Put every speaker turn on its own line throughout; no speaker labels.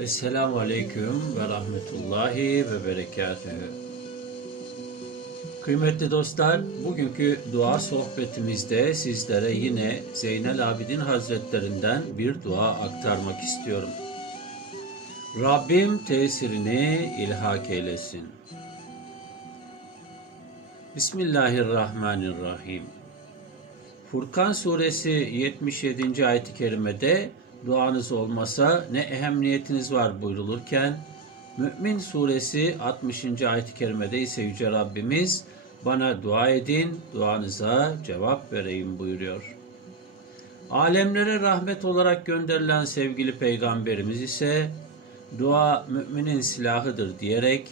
Esselamu Aleyküm ve Rahmetullahi ve Berekatühü. Kıymetli dostlar, bugünkü dua sohbetimizde sizlere yine Zeynel Abidin Hazretlerinden bir dua aktarmak istiyorum. Rabbim tesirini ilhak eylesin. Bismillahirrahmanirrahim. Furkan suresi 77. ayet-i kerimede duanız olmasa ne ehemmiyetiniz var buyrulurken Mü'min suresi 60. ayet-i kerimede ise Yüce Rabbimiz bana dua edin, duanıza cevap vereyim buyuruyor. Alemlere rahmet olarak gönderilen sevgili peygamberimiz ise dua müminin silahıdır diyerek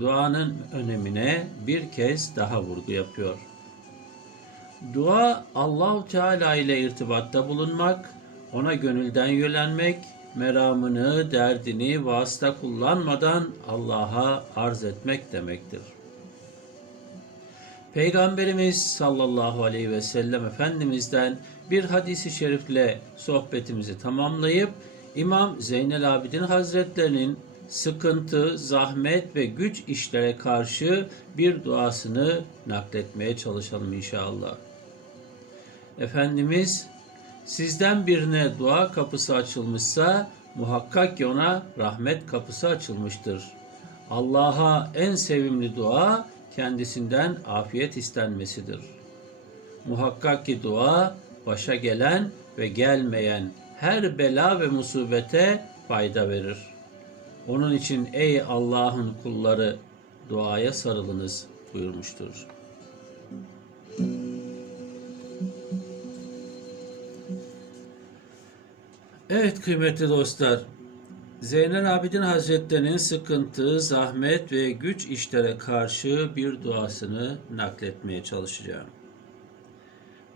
duanın önemine bir kez daha vurgu yapıyor. Dua Allahu Teala ile irtibatta bulunmak, ona gönülden yönelmek, meramını, derdini vasıta kullanmadan Allah'a arz etmek demektir. Peygamberimiz sallallahu aleyhi ve sellem Efendimiz'den bir hadisi şerifle sohbetimizi tamamlayıp İmam Zeynel Abidin Hazretlerinin sıkıntı, zahmet ve güç işlere karşı bir duasını nakletmeye çalışalım inşallah. Efendimiz sizden birine dua kapısı açılmışsa muhakkak ki ona rahmet kapısı açılmıştır. Allah'a en sevimli dua kendisinden afiyet istenmesidir. Muhakkak ki dua başa gelen ve gelmeyen her bela ve musibete fayda verir. Onun için ey Allah'ın kulları duaya sarılınız buyurmuştur. Evet kıymetli dostlar, Zeynel Abidin Hazretleri'nin sıkıntı, zahmet ve güç işlere karşı bir duasını nakletmeye çalışacağım.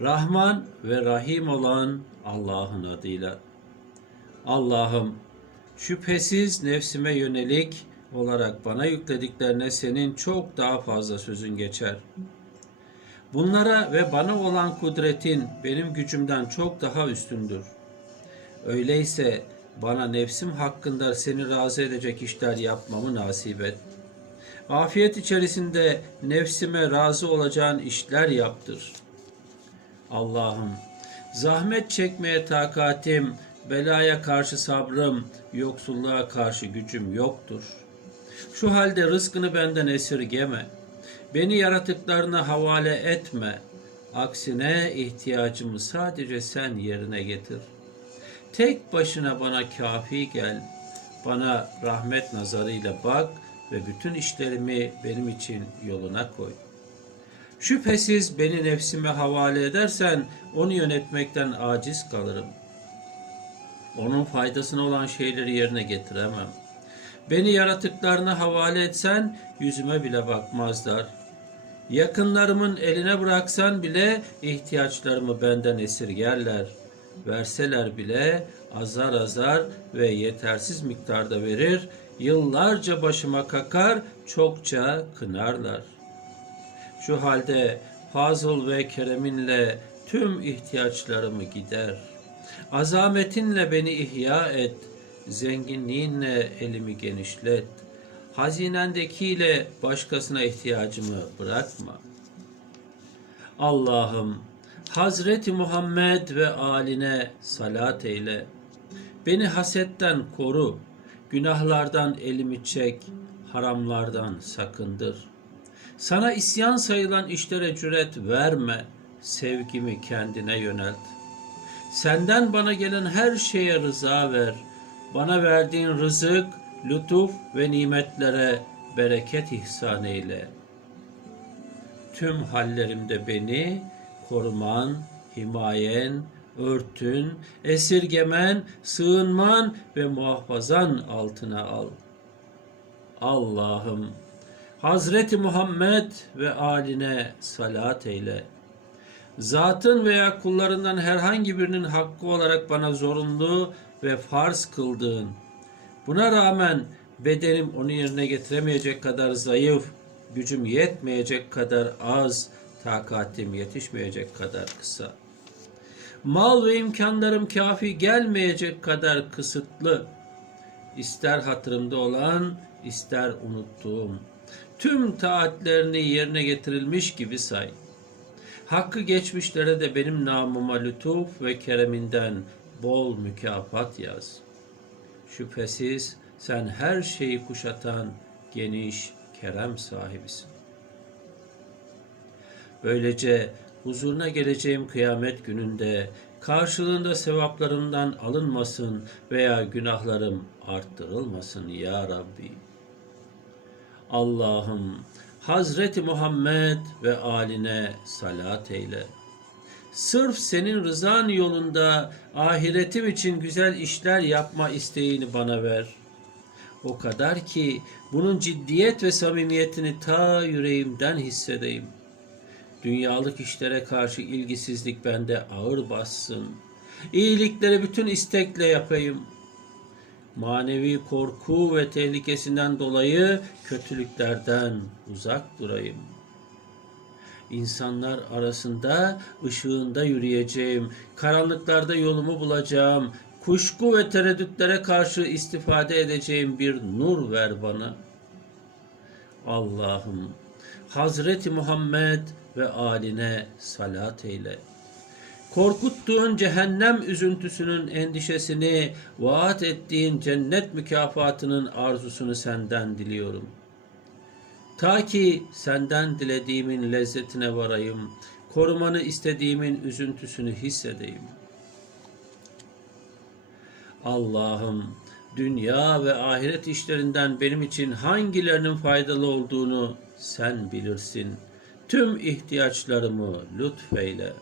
Rahman ve Rahim olan Allah'ın adıyla. Allah'ım şüphesiz nefsime yönelik olarak bana yüklediklerine senin çok daha fazla sözün geçer. Bunlara ve bana olan kudretin benim gücümden çok daha üstündür. Öyleyse bana nefsim hakkında seni razı edecek işler yapmamı nasip et. Afiyet içerisinde nefsime razı olacağın işler yaptır. Allah'ım zahmet çekmeye takatim, belaya karşı sabrım, yoksulluğa karşı gücüm yoktur. Şu halde rızkını benden esirgeme. Beni yaratıklarına havale etme. Aksine ihtiyacımı sadece sen yerine getir. Tek başına bana kafi gel. Bana rahmet nazarıyla bak ve bütün işlerimi benim için yoluna koy. Şüphesiz beni nefsime havale edersen onu yönetmekten aciz kalırım. Onun faydasına olan şeyleri yerine getiremem. Beni yaratıklarına havale etsen yüzüme bile bakmazlar. Yakınlarımın eline bıraksan bile ihtiyaçlarımı benden esirgerler. Verseler bile azar azar ve yetersiz miktarda verir, yıllarca başıma kakar, çokça kınarlar. Şu halde fazıl ve kereminle tüm ihtiyaçlarımı gider. Azametinle beni ihya et, zenginliğinle elimi genişlet. Hazinendekiyle başkasına ihtiyacımı bırakma. Allah'ım Hazreti Muhammed ve aline salat eyle. Beni hasetten koru, günahlardan elimi çek, haramlardan sakındır. Sana isyan sayılan işlere cüret verme, sevgimi kendine yönelt. Senden bana gelen her şeye rıza ver. Bana verdiğin rızık, lütuf ve nimetlere bereket ihsan eyle. Tüm hallerimde beni koruman, himayen, örtün, esirgemen, sığınman ve muhafazan altına al. Allah'ım Hazreti Muhammed ve aline salat eyle. Zatın veya kullarından herhangi birinin hakkı olarak bana zorunlu ve farz kıldığın, buna rağmen bedenim onu yerine getiremeyecek kadar zayıf, gücüm yetmeyecek kadar az, takatim yetişmeyecek kadar kısa. Mal ve imkanlarım kafi gelmeyecek kadar kısıtlı. ister hatırımda olan, ister unuttuğum, tüm taatlerini yerine getirilmiş gibi say. Hakkı geçmişlere de benim namıma lütuf ve kereminden bol mükafat yaz. Şüphesiz sen her şeyi kuşatan geniş kerem sahibisin. Böylece huzuruna geleceğim kıyamet gününde karşılığında sevaplarımdan alınmasın veya günahlarım arttırılmasın ya Rabbi. Allah'ım Hazreti Muhammed ve aline salat eyle. Sırf senin rızan yolunda ahiretim için güzel işler yapma isteğini bana ver. O kadar ki bunun ciddiyet ve samimiyetini ta yüreğimden hissedeyim. Dünyalık işlere karşı ilgisizlik bende ağır bassın. İyilikleri bütün istekle yapayım. Manevi korku ve tehlikesinden dolayı kötülüklerden uzak durayım. İnsanlar arasında ışığında yürüyeceğim, karanlıklarda yolumu bulacağım, kuşku ve tereddütlere karşı istifade edeceğim bir nur ver bana. Allah'ım Hazreti Muhammed ve aline salat eyle. Korkuttuğun cehennem üzüntüsünün endişesini, vaat ettiğin cennet mükafatının arzusunu senden diliyorum. Ta ki senden dilediğimin lezzetine varayım, korumanı istediğimin üzüntüsünü hissedeyim. Allah'ım dünya ve ahiret işlerinden benim için hangilerinin faydalı olduğunu sen bilirsin. Tüm ihtiyaçlarımı lütfeyle.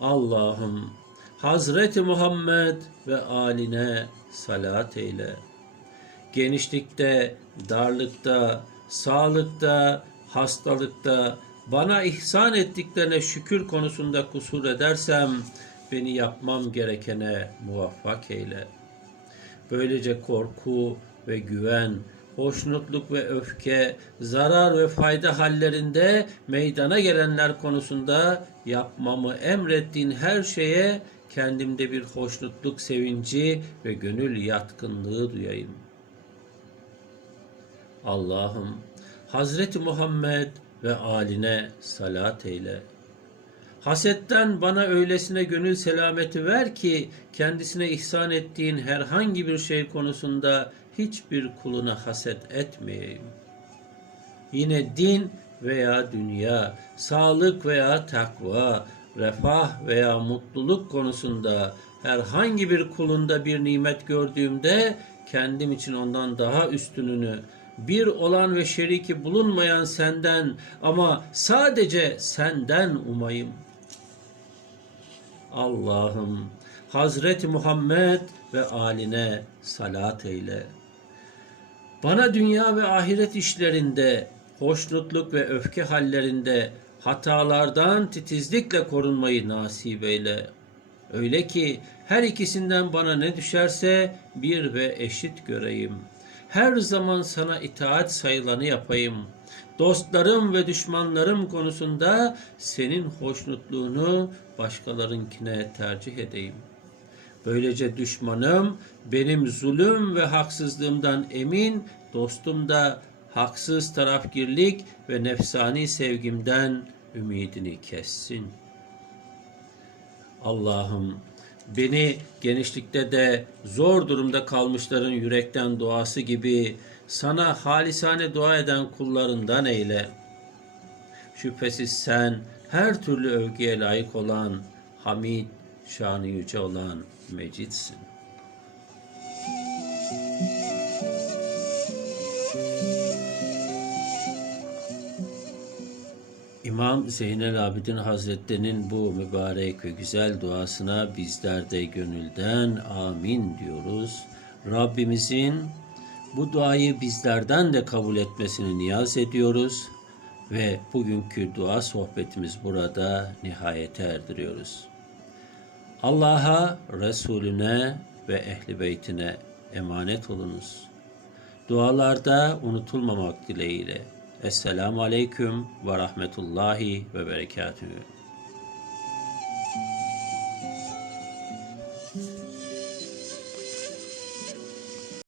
Allah'ım Hazreti Muhammed ve aline salat eyle. Genişlikte, darlıkta, sağlıkta, hastalıkta bana ihsan ettiklerine şükür konusunda kusur edersem beni yapmam gerekene muvaffak eyle. Böylece korku ve güven, hoşnutluk ve öfke, zarar ve fayda hallerinde meydana gelenler konusunda yapmamı emrettiğin her şeye kendimde bir hoşnutluk sevinci ve gönül yatkınlığı duyayım. Allah'ım Hazreti Muhammed ve aline salat eyle. Hasetten bana öylesine gönül selameti ver ki kendisine ihsan ettiğin herhangi bir şey konusunda hiçbir kuluna haset etmeyeyim. Yine din veya dünya, sağlık veya takva, refah veya mutluluk konusunda herhangi bir kulunda bir nimet gördüğümde kendim için ondan daha üstününü bir olan ve şeriki bulunmayan senden ama sadece senden umayım. Allah'ım Hazreti Muhammed ve aline salat eyle. Bana dünya ve ahiret işlerinde, hoşnutluk ve öfke hallerinde hatalardan titizlikle korunmayı nasip eyle. Öyle ki her ikisinden bana ne düşerse bir ve eşit göreyim. Her zaman sana itaat sayılanı yapayım. Dostlarım ve düşmanlarım konusunda senin hoşnutluğunu başkalarınkine tercih edeyim. Böylece düşmanım benim zulüm ve haksızlığımdan emin, dostum da haksız tarafgirlik ve nefsani sevgimden ümidini kessin. Allah'ım beni genişlikte de zor durumda kalmışların yürekten duası gibi sana halisane dua eden kullarından eyle. Şüphesiz sen her türlü övgüye layık olan, hamid, şanı yüce olan mecitsin. İmam Zeynel Abidin Hazretleri'nin bu mübarek ve güzel duasına bizler de gönülden amin diyoruz. Rabbimizin bu duayı bizlerden de kabul etmesini niyaz ediyoruz ve bugünkü dua sohbetimiz burada nihayete erdiriyoruz. Allah'a, Resulüne ve ehli beytine emanet olunuz. Dualarda unutulmamak dileğiyle. Esselamu Aleyküm ve Rahmetullahi ve Berekatühü.